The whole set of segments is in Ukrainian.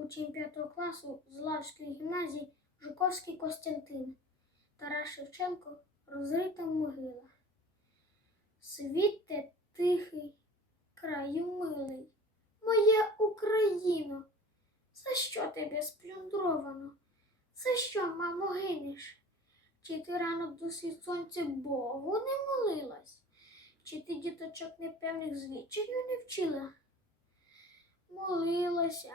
учень п'ятого класу з Лавської гімназії Жуковський Костянтин. Тарас Шевченко розрита могила. Світе тихий, краю милий, моя Україно, за що тебе сплюндровано? За що, мамо, гинеш? Чи ти ранок до світ сонця Богу не молилась? Чи ти діточок непевних звичаїв не вчила? Молилася,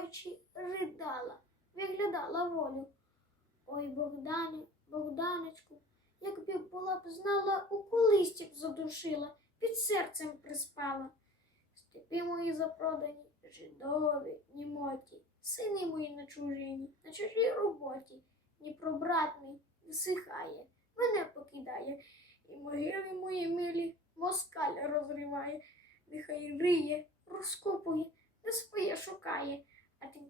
співаючи ридала, виглядала волю. Ой, Богдане, Богданечку, якби була б знала, у колисті б задушила, під серцем приспала. Степи мої запродані, жидові, німоті, сини мої на чужині, на чужій роботі, Дніпро брат мій висихає, мене покидає, і могили мої милі москаль розриває, нехай риє,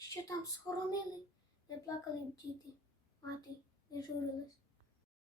що там схоронили, не плакали діти, мати не журилась.